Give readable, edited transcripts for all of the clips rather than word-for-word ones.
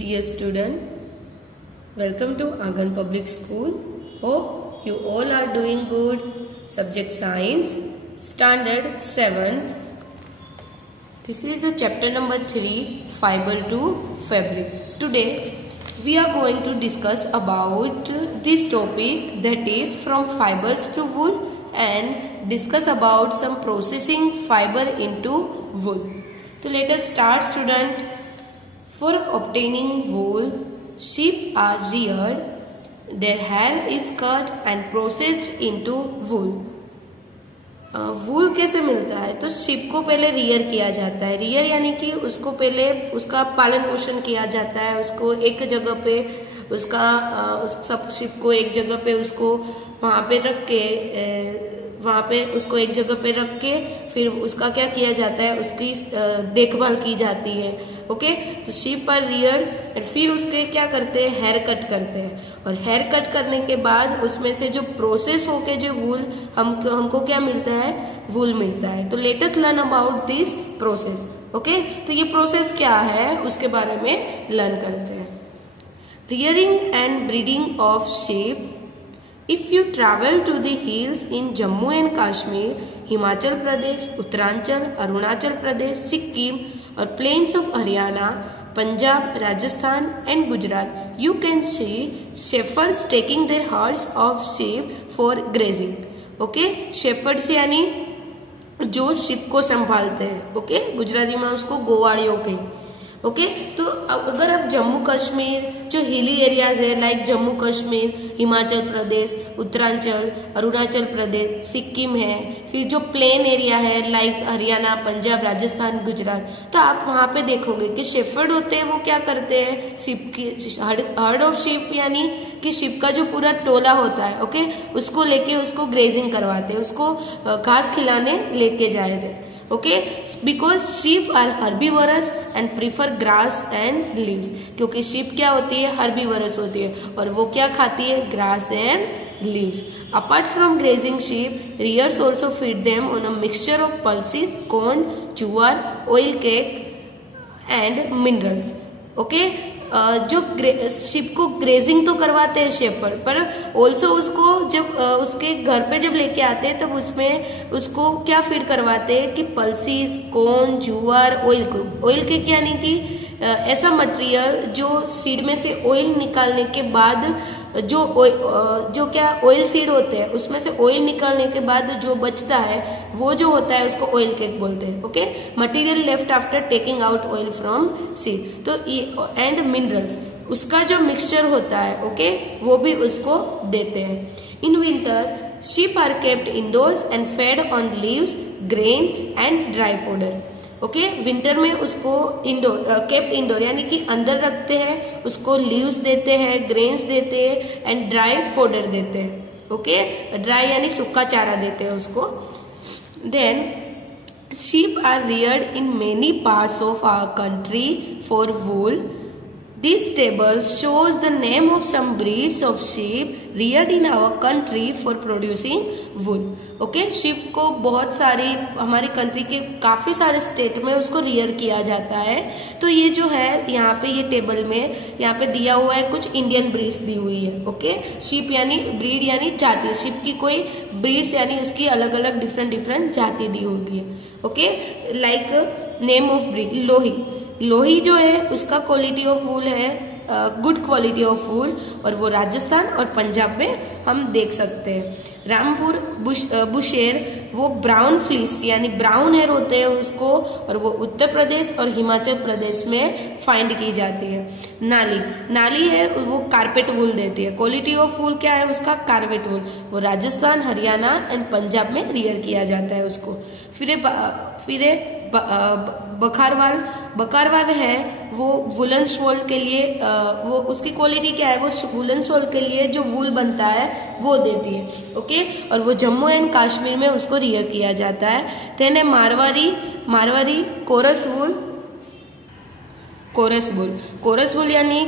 Dear student, welcome to Angan Public School. Hope you all are doing good. Subject Science, Standard 7th. This is the chapter number 3, Fiber to Fabric. Today we are going to discuss about this topic, that is from fibers to wool, and discuss about some processing fiber into wool. So let us start, student. For obtaining wool, sheep are reared. Their hair is cut and processed into wool. वूल कैसे मिलता है? तो ship को पहले rear किया जाता है. Rear यानी कि उसको पहले उसका पालन पोषण किया जाता है. उसको एक जगह पे उस सब शिप को एक जगह पे उसको वहाँ पे रख के फिर उसका क्या किया जाता है, उसकी देखभाल की जाती है. ओके, तो शिप आर रियर एंड फिर उसके क्या करते हैं, हेयर कट करते हैं. और हेयर कट करने के बाद उसमें से जो प्रोसेस होके जो वूल हमको क्या मिलता है, वूल मिलता है. तो let us learn about this process. Okay, तो ये प्रोसेस क्या है उसके बारे में लर्न करते हैं. Rearing and breeding of sheep. If you travel to the hills in Jammu and Kashmir, Himachal Pradesh, Uttaranchal, Arunachal Pradesh, Sikkim or plains of Haryana, Punjab, Rajasthan and Gujarat, you can see shepherds taking their herds of sheep for grazing. Okay, shepherds यानी जो sheep को संभालते हैं. Okay, Gujarati में उसको गोवाड़ियों के. Okay, तो अगर आप जम्मू कश्मीर जो हिली एरियाज है लाइक जम्मू कश्मीर, हिमाचल प्रदेश, उत्तरांचल, अरुणाचल प्रदेश, सिक्किम है, फिर जो प्लेन एरिया है लाइक हरियाणा, पंजाब, राजस्थान, गुजरात, तो आप वहाँ पे देखोगे कि शेफर्ड होते हैं. वो क्या करते हैं, शिप की हर्ड ऑफ शिप यानी कि शिप का जो पूरा टोला होता है, ओके, उसको लेके उसको ग्रेजिंग करवाते हैं, उसको घास खिलाने लेके जाए थे. Okay, because sheep are herbivorous and prefer grass and leaves. क्योंकि शीप क्या होती है, हर्बीवरस होती है और वो क्या खाती है, grass and leaves. Apart from grazing sheep, rearers also feed them on a mixture of pulses, corn, jowar, oil cake and minerals. Okay, जो शिप को ग्रेजिंग तो करवाते हैं शेफर्ड, पर ऑल्सो उसको जब उसके घर पे जब लेके आते हैं तब उसमें उसको क्या फीड करवाते हैं कि पल्सीज, कॉर्न, ज्वार, ऑयल केक यानी कि ऐसा मटेरियल जो सीड में से ऑयल निकालने के बाद जो क्या ऑयल सीड होते हैं उसमें से ऑयल निकालने के बाद जो बचता है वो जो होता है उसको ऑयल केक बोलते हैं. Okay, material left after taking out oil from seed. तो एंड मिनरल्स, उसका जो मिक्सचर होता है, ओके, वो भी उसको देते हैं. In winter sheep are kept indoors and fed on leaves, grain and dry fodder. Okay, winter में उसको केप्ट इंडोर यानी कि अंदर रखते हैं, उसको लीव्स देते हैं, ग्रेन्स देते हैं एंड ड्राई फोडर देते हैं. ओके, ड्राई यानी सूखा चारा देते हैं उसको. Then sheep are reared in many parts of our country for wool. This table shows the name of some breeds of sheep reared in our country for producing wool. Okay, ship को बहुत सारी हमारी country के काफ़ी सारे state में उसको rear किया जाता है. तो ये जो है यहाँ पे ये टेबल में यहाँ पे दिया हुआ है, कुछ इंडियन ब्रीड्स दी हुई है. ओके, शिप यानी ब्रीड यानी जाति, शिप की कोई ब्रीड्स यानी उसकी अलग अलग डिफरेंट जाति दी होती है. Okay, like name of breed, Lohi जो है उसका क्वालिटी ऑफ वूल है गुड क्वालिटी ऑफ वूल, और वो राजस्थान और पंजाब में हम देख सकते हैं. रामपुर बुशेर वो ब्राउन फ्लीस यानी ब्राउन हेयर होते हैं उसको, और वो उत्तर प्रदेश और हिमाचल प्रदेश में फाइंड की जाती है. नाली है वो कारपेट वूल देती है. क्वालिटी ऑफ वूल क्या है उसका, कारपेट वूल, वो राजस्थान, हरियाणा एंड पंजाब में रियर किया जाता है उसको. फिर बकारवाल है वो वुलन शॉल के लिए वो उसकी क्वालिटी क्या है, वो वुलन शॉल के लिए जो वूल बनता है वो देती है. ओके, और वो जम्मू एंड कश्मीर में उसको रियर किया जाता है. देन है मारवाड़ी कोरस वूल यानी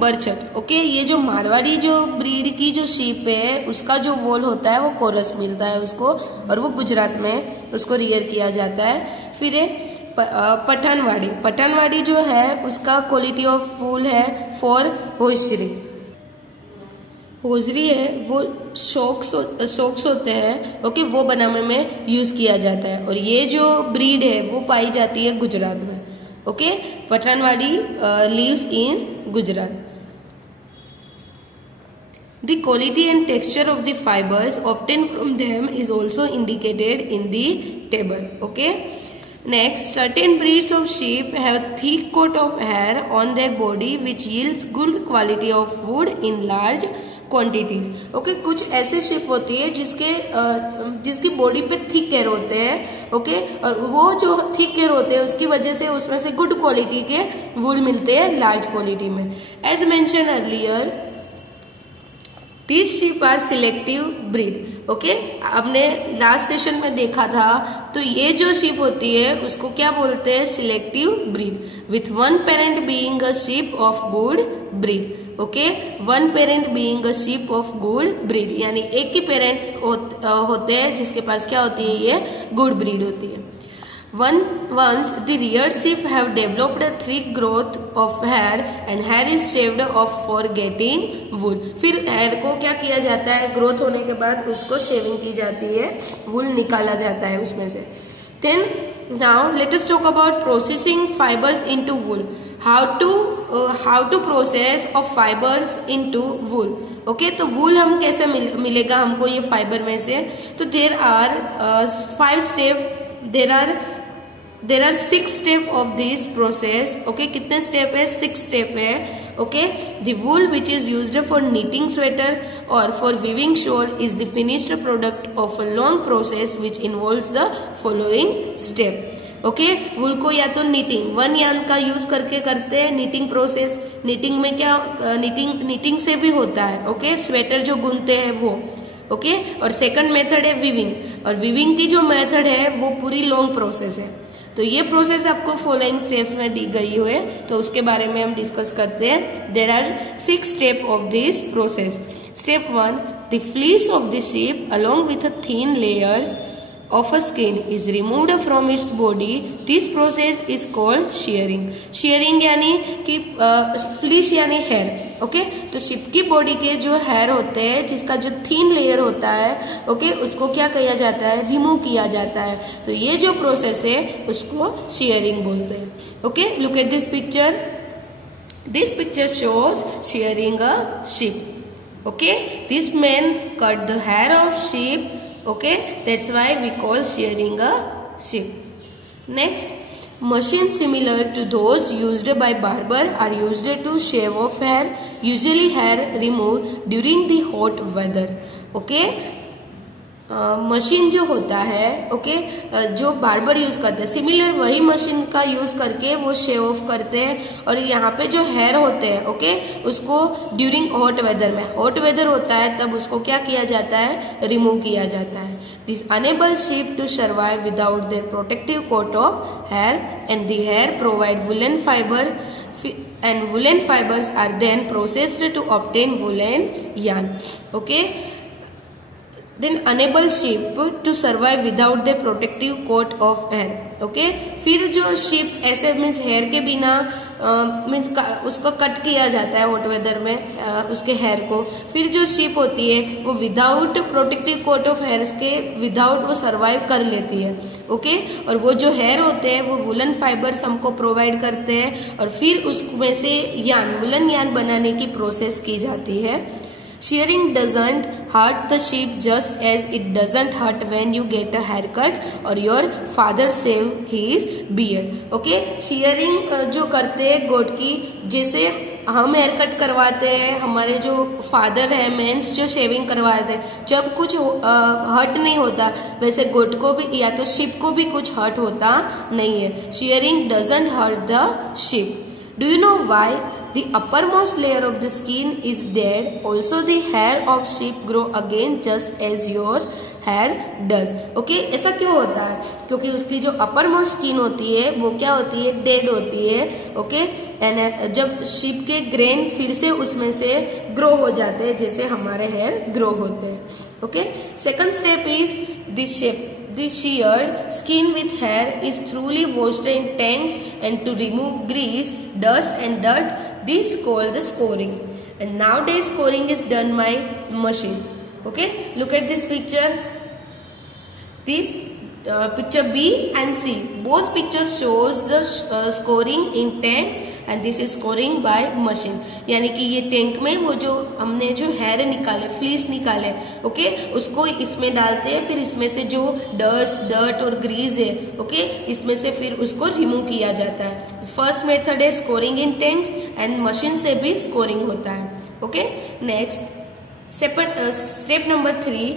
बरछट. ओके, ये जो मारवाड़ी जो ब्रीड की जो शीप है उसका जो वूल होता है वो कोरस मिलता है उसको, और वो गुजरात में उसको रियर किया जाता है. फिर पठानवाड़ी। पठानवाड़ी जो है उसका क्वालिटी ऑफ वूल है फॉर होजरी। होजरी है वो शॉक्स होते हैं, ओके, वो बनाने में यूज किया जाता है। और ये जो ब्रीड है वो पाई जाती है गुजरात में, okay. Pathanwadi lives in Gujarat. The quality and texture of the fibers obtained from them is also indicated in the table, okay. Next, certain breeds of sheep have thick coat of hair on their body which yields good quality of wood in large quantities, okay. कुछ ऐसे sheep होती है जिसकी body पे thick hair होते हैं, okay, और वो जो थिक हेयर होते हैं उसकी वजह से उसमें से गुड क्वालिटी के वूल मिलते हैं लार्ज क्वालिटी में। As mention earlier, These sheep are selective breed, okay. आपने लास्ट सेशन में देखा था, तो ये जो sheep होती है उसको क्या बोलते हैं? Selective breed, with one parent being a sheep of good breed, okay. One parent being a sheep of good breed, यानी एक ही पेरेंट होते हैं जिसके पास क्या होती है? ये गुड ब्रीड होती है। Once the reared sheep have developed a thick growth of hair and hair is shaved off for getting wool, फिर हेयर को क्या किया जाता है? ग्रोथ होने के बाद उसको शेविंग की जाती है, वूल निकाला जाता है उसमें से। Then now let us talk about processing fibers into wool. How to process of fibers into wool, okay. तो वूल हम कैसे मिलेगा हमको ये फाइबर में से? तो there are 5 steps, there are 6 steps of this process, okay। कितने स्टेप है? 6 स्टेप है, okay। The wool which is used for knitting sweater or for weaving shawl is the finished product of a long process which involves the following step, okay. Wool को या तो knitting, one yarn का use करके करते हैं knitting process. Knitting में क्या knitting से भी होता है, ओके, स्वेटर जो बुनते हैं वो, ओके। और सेकंड मेथड है वीविंग, और वीविंग की जो मेथड है वो पूरी लॉन्ग प्रोसेस है। तो ये प्रोसेस आपको फॉलोइंग स्टेप्स में दी गई है, तो उसके बारे में हम डिस्कस करते हैं। There are 6 step of this process. Step 1, the fleece of the sheep along with thin layers of a skin is removed from its body. This process is called shearing. shearing यानी कि fleece यानी hair, okay. तो ship की body के जो hair होते हैं जिसका जो थिन लेयर होता है, ओके, उसको क्या किया जाता है? रिमूव किया जाता है। तो ये जो प्रोसेस है उसको shearing बोलते हैं, okay. Look at this picture. This picture shows shearing a sheep, okay. This man cut the hair of sheep, okay, that's why we call shearing a sheep. Next, machines similar to those used by barber are used to shave off hair, usually hair removed during the hot weather, okay. Machine जो होता है, okay, जो barber use करते हैं, similar वही machine का use करके वो शेव ऑफ करते हैं। और यहाँ पे जो हेयर होते हैं, ओके, उसको ड्यूरिंग हॉट वेदर में, हॉट वेदर होता है तब उसको क्या किया जाता है? रिमूव किया जाता है। This enable sheep to survive without their protective coat of hair and the hair provide woollen fibre and woolen fibers are then processed to obtain woolen yarn, okay. Then enable sheep to survive without the protective coat of hair, okay. फिर जो sheep ऐसे means hair के बिना means उसको cut किया जाता है hot weather में उसके हेयर को। फिर जो sheep होती है वो without protective coat of hair के विदाउट वो सर्वाइव कर लेती है, ओके। और वो जो हेयर होते हैं वो वुलन फाइबर्स हमको प्रोवाइड करते हैं और फिर उसमें से यान, वुलन यान बनाने की प्रोसेस की जाती है। Shearing doesn't hurt the sheep just as it doesn't hurt when you get a haircut or your father shave his beard, okay. Shearing जो करते हैं गोट की, जैसे हम हेयर कट करवाते हैं, हमारे जो फादर है मेंस जो शेविंग करवाते हैं, जब कुछ हर्ट नहीं होता, वैसे गोट को भी या तो शीप को भी कुछ हर्ट होता नहीं है। Shearing doesn't hurt the sheep. Do you know why? The uppermost layer of the skin is dead. Also the hair of sheep grow again just as your hair does. Okay, ऐसा क्यों होता है? क्योंकि उसकी जो uppermost skin होती है वो क्या होती है? dead होती है, okay. एंड जब sheep के ग्रेन फिर से उसमें से ग्रो हो जाते हैं जैसे हमारे हेयर ग्रो होते हैं, okay. Second step is the shape. the sheared skin with hair is thoroughly washed in tanks and to remove grease, dust and dirt. This is called the scoring. And nowadays scoring is done by machine. Okay, look at this picture. This picture B and C, both pictures shows the scoring in tanks and this is scoring by machine. यानी कि ये tank में वो जो हमने जो hair निकाले, fleece निकाले, ओके, उसको इसमें डालते हैं, फिर इसमें से जो डर्ट और ग्रीज है, ओके, इसमें से फिर उसको रिमूव किया जाता है. फर्स्ट मेथड है scoring in tanks and machine से भी स्कोरिंग होता है. Okay, next step number 3.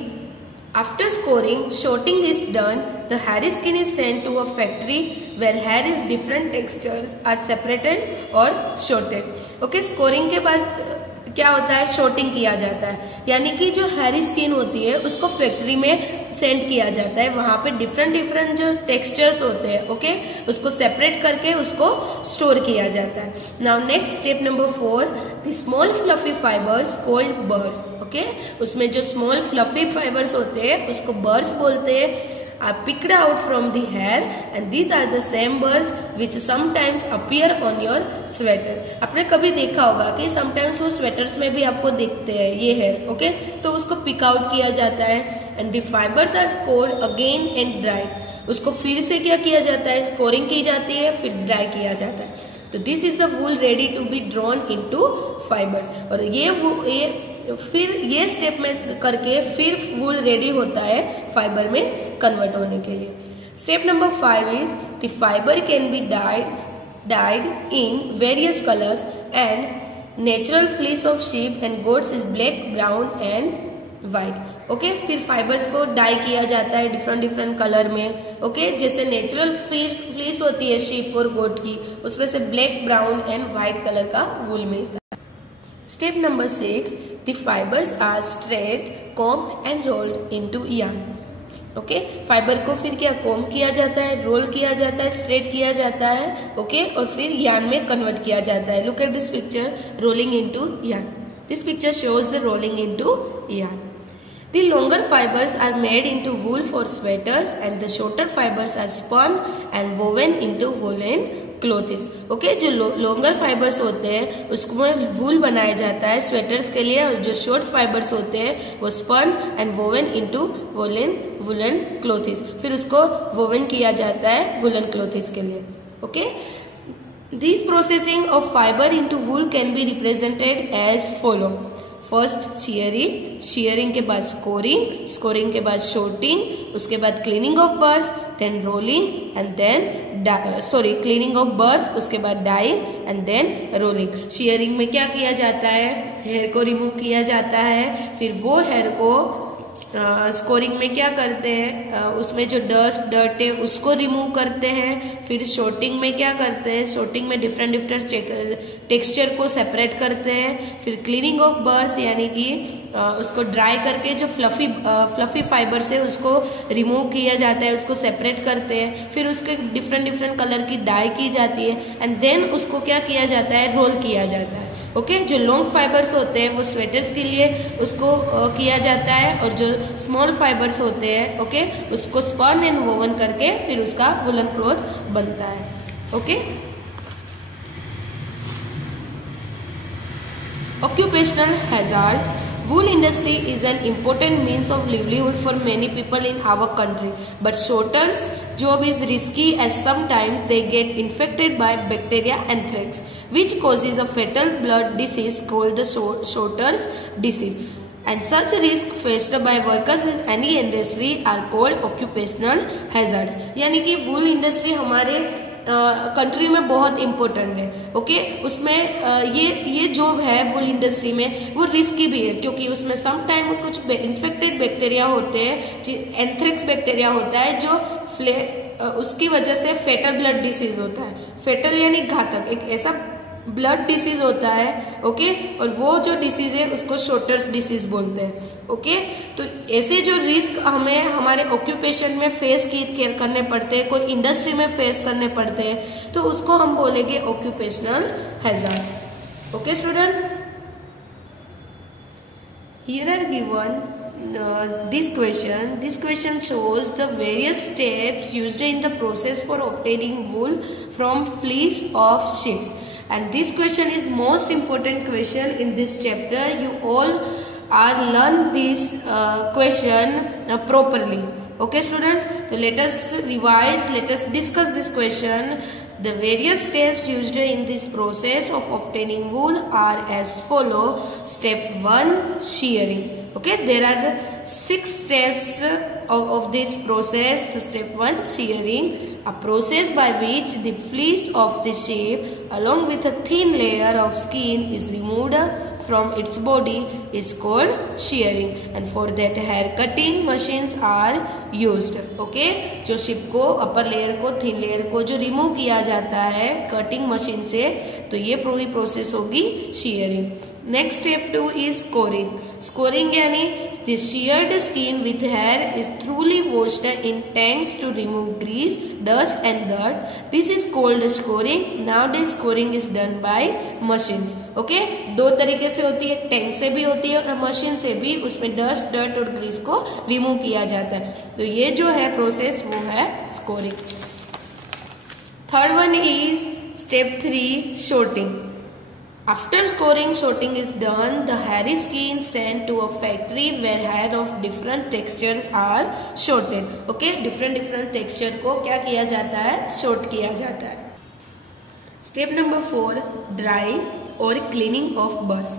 After scoring, sorting is done. The hair skin is sent to a factory where hair is different textures are separated or sorted. Okay, scoring के बाद क्या होता है, shorting किया जाता है. यानी कि जो हेयर स्किन होती है उसको फैक्ट्री में सेंड किया जाता है. वहां पे डिफरेंट जो टेक्सचर्स होते हैं, ओके, उसको सेपरेट करके उसको स्टोर किया जाता है. Now next step number 4. The small fluffy fibres called burrs. Okay, उसमें जो स्मॉल फ्लफी फाइबर्स होते हैं उसको बर्स बोलते हैं. are picked out from the hair and these are the same burrs which sometimes appear on your sweater. आपने कभी देखा होगा कि sometimes वो स्वेटर्स में भी आपको दिखते हैं ये हेयर, ओके, तो उसको पिक आउट किया जाता है. and the fibers are scored again and dried. उसको फिर से क्या किया जाता है, स्कोरिंग की जाती है, फिर ड्राई किया जाता है. तो this is the wool ready to be drawn into fibres. और ये फिर ये स्टेप में करके फिर वूल रेडी होता है फाइबर में कन्वर्ट होने के लिए. Step number 5 is the fibre can be dyed in various colors and natural fleece of sheep and goats is black, brown and white. Okay, फिर फाइबर्स को डाई किया जाता है डिफरेंट कलर में. ओके, जैसे नेचुरल फ्लीस होती है sheep और गोट की, उसमें से black, brown and white colour का वूल मिलता है. Step number 6. The fibres are straight, comb and rolled into yarn. Okay, fibre को फिर क्या कॉम्ब किया जाता है, रोल किया जाता है, स्ट्रेट किया जाता है, ओके, और फिर yarn में कन्वर्ट किया जाता है. Look at this picture, rolling into yarn. This picture shows the rolling into yarn. The longer fibers are made into wool for sweaters and the shorter fibers are spun and woven into woolen clothes. Okay, जो longer fibers होते हैं उसको वूल बनाया जाता है sweaters के लिए, और जो short fibers होते हैं वो spun and woven into woolen clothes. फिर उसको woven किया जाता है woolen clothes के लिए. Okay, this processing of fiber into wool can be represented as follow. First shearing के बाद स्कोरिंग के बाद शॉर्टिंग, उसके बाद cleaning of burrs, then rolling and then cleaning of burrs, उसके बाद dyeing and then rolling. Shearing में क्या किया जाता है, हेयर को रिमूव किया जाता है, फिर वो हेयर को स्कोरिंग में क्या करते हैं, उसमें जो डर्ट है उसको रिमूव करते हैं. फिर शॉर्टिंग में क्या करते हैं, शॉर्टिंग में डिफरेंट टेक्सचर को सेपरेट करते हैं. फिर क्लीनिंग ऑफ बर्स यानी कि उसको ड्राई करके जो फ्लफी फाइबर्स है उसको रिमूव किया जाता है, उसको सेपरेट करते हैं. फिर उसके डिफरेंट कलर की डाई की जाती है एंड देन उसको क्या किया जाता है, रोल किया जाता है. ओके, जो लॉन्ग फाइबर्स होते हैं वो स्वेटर्स के लिए उसको किया जाता है, और जो स्मॉल फाइबर्स होते हैं, ओके, उसको स्पन एंड वोवन करके फिर उसका वुलन क्लॉथ बनता है. Okay, occupational hazard. Wool industry is an important means of livelihood for many people in our country, but sorters' job is risky as sometimes they get infected by bacteria anthrax, which causes a fatal blood disease called the sorters' disease. And such risks faced by workers in any industry are called occupational hazards. यानी कि wool industry हमारे country में बहुत important है. Okay, उसमें ये job है वूल industry में, वो रिस्की भी है क्योंकि उसमें सम टाइम कुछ इन्फेक्टेड बैक्टीरिया होते हैं, एंथ्रेक्स बैक्टीरिया होता है जो उसकी वजह से फेटल ब्लड डिसीज होता है. फेटल यानी घातक, एक ऐसा ब्लड डिसीज होता है. ओके, और वो जो डिसीज है उसको शॉर्टर्स डिसीज बोलते हैं. ओके, तो ऐसे जो रिस्क हमें हमारे ऑक्यूपेशन में फेस करने पड़ते हैं, कोई इंडस्ट्री में फेस करने पड़ते हैं, तो उसको हम बोलेंगे occupational hazard. Okay student, here are given this question shows the various steps used in the process for obtaining wool from fleece of sheep, and this question is most important question in this chapter. You all are learn this question properly. Okay students, so let us revise, let us discuss this question. The various steps used in this process of obtaining wool are as follow. Step 1, shearing. Okay, there are 6 steps of this process. So step 1, shearing, a process by which the fleece of the sheep along with a thin layer of skin is removed from its body is called shearing, and for that hair cutting machines are used. Okay, जो sheep को upper layer को thin layer को जो remove किया जाता है cutting machine से, तो ये पूरी process होगी shearing. Next step 2 is scoring. Scoring यानी the sheared skin with hair is thoroughly washed in tanks to remove grease, dust and dirt. This is called scoring. Nowadays scoring is done by machines. Okay, दो तरीके से होती है, tank से भी होती है और मशीन से भी, उसमें डस्ट, डर्ट और ग्रीस को रिमूव किया जाता है. तो ये जो है प्रोसेस वो है scoring. Third one is step 3, sorting. After scoring, sorting is done. The hairy skin sent to a factory where hair of different textures are sorted. Okay, different texture को क्या किया जाता है, sort किया जाता है. Step number 4, drying or cleaning of burrs.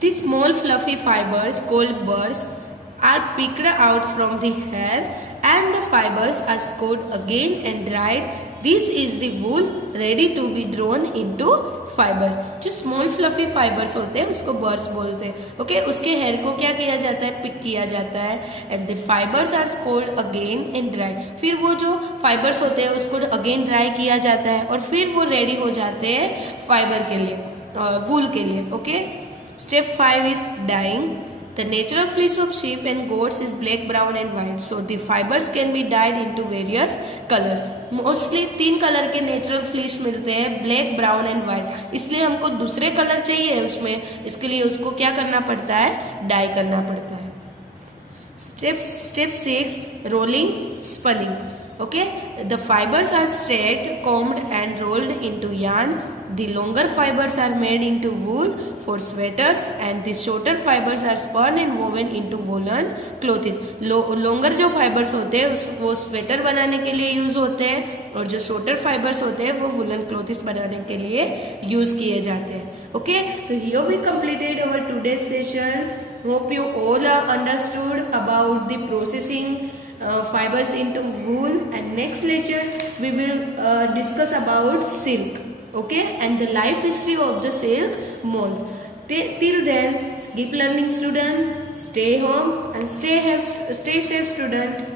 These small fluffy fibers called burrs are picked out from the hair and the fibers are scored again and dried. This is the wool ready to be drawn into fibers. जो small fluffy fibers होते हैं उसको burrs बोलते हैं. Okay, उसके hair को क्या किया जाता है, pick किया जाता है and the fibers are scored again and dried. फिर वो जो fibers होते हैं उसको again dry किया जाता है और फिर वो ready हो जाते हैं fiber के लिए, wool के लिए. Okay, step 5 is dyeing. The natural fleece of sheep and goats is black, brown and white. So the fibers can be dyed into various colors. Mostly 3 colour के नेचुरल फ्लीस मिलते हैं, black, brown and white. इसलिए हमको दूसरे colour चाहिए उसमें, इसके लिए उसको क्या करना पड़ता है, डाई करना पड़ता है. Step 6, rolling, spinning. Okay, the fibers are straight, combed and rolled into yarn. The longer fibers are made into wool for sweaters and the shorter fibers are spun and woven into woolen clothes. Longer जो fibers होते हैं वो sweater बनाने के लिए use होते हैं और जो shorter fibers होते हैं वो woolen clothes बनाने के लिए यूज किए जाते हैं. Okay, तो here we completed our today's session. Hope you all are understood about the processing fibers into wool, and next lecture we will discuss about silk. Okay, and the life history of the silk mold. Till then, keep learning student, stay home and stay safe student.